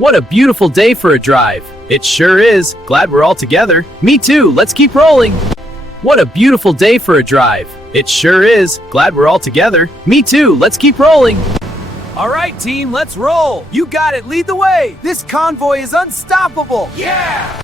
What a beautiful day for a drive. It sure is. Glad we're all together. Me too. Let's keep rolling. What a beautiful day for a drive. It sure is. Glad we're all together. Me too. Let's keep rolling. All right, team, let's roll. You got it. Lead the way. This convoy is unstoppable. Yeah!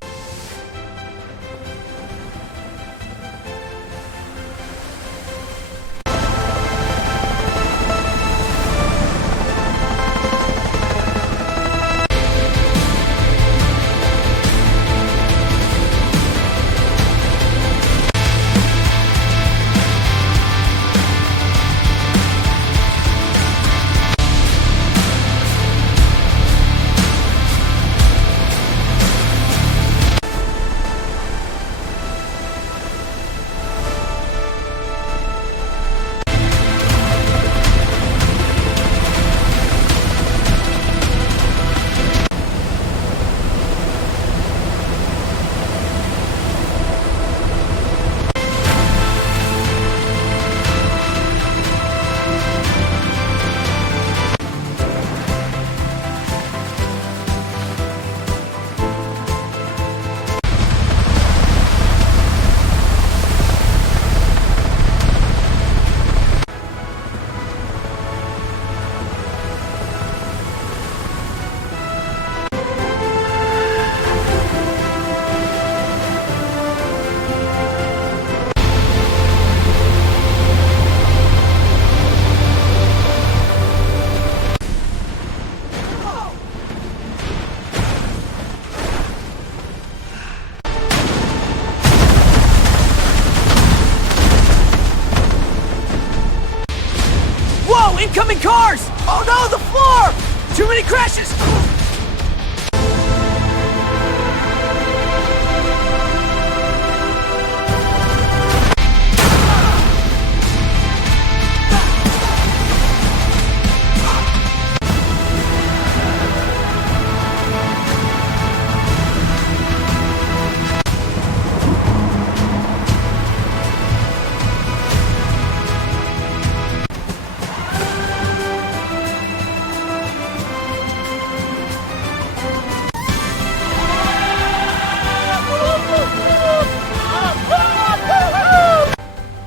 Whoa, incoming cars! Oh no, the floor! Too many crashes!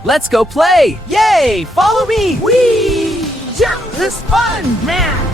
Let's go play! Yay! Follow me! Whee! Yeah, this is fun, man!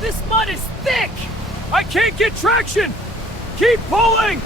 This mud is thick! I can't get traction! Keep pulling!